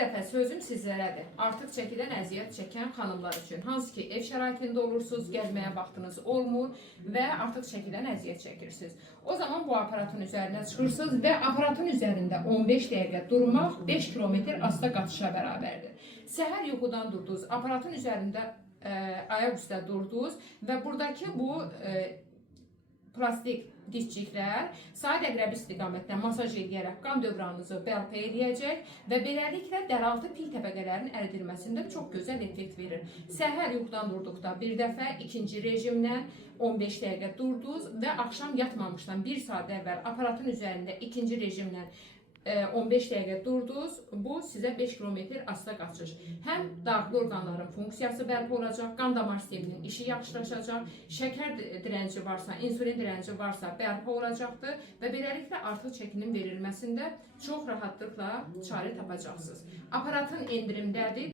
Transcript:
Dəfə sözüm sizlərədir. Artıq çəkilən əziyyət çəkən xanımlar üçün, hansı ki ev şəraitində olursunuz, gəlməyə vaxtınız olmur və artıq çəkilən əziyyət çəkirsiniz. O zaman bu aparatın üzərinə çıxırsınız və aparatın üzərində 15 dəqiqə durmaq 5 kilometr asta qaçışa bərabərdir. Səhər yuxudan durdunuz, aparatın üzərində ayaq üstə durdunuz və buradakı bu plastik dizciklər saat əqrəbi istiqamətlə masaj edərək qan dövranınızı bərpa edəcək və beləliklə dəraltı piy təbəqələrinin əridilməsində çox gözəl effekt verir. Səhər yuxudan durduqda bir dəfə, ikinci rejimlə 15 dəqiqə durdunuz və axşam yatmamışdan 1 saat əvvəl aparatın üzərində ikinci rejimlə 15 dəqiqə durdunuz, bu sizə 5 kilometr asta qaçış. Həm daxili orqanların funksiyası bərpa olacaq, qan damar sisteminin işi yaxşılaşacaq, şəkər dirənci varsa, insulin dirənci varsa bərpa olacaqdır və beləliklə artıq çəkinin verilməsində çox rahatlıqla çarə tapacaqsınız. Aparatın endirimdədir.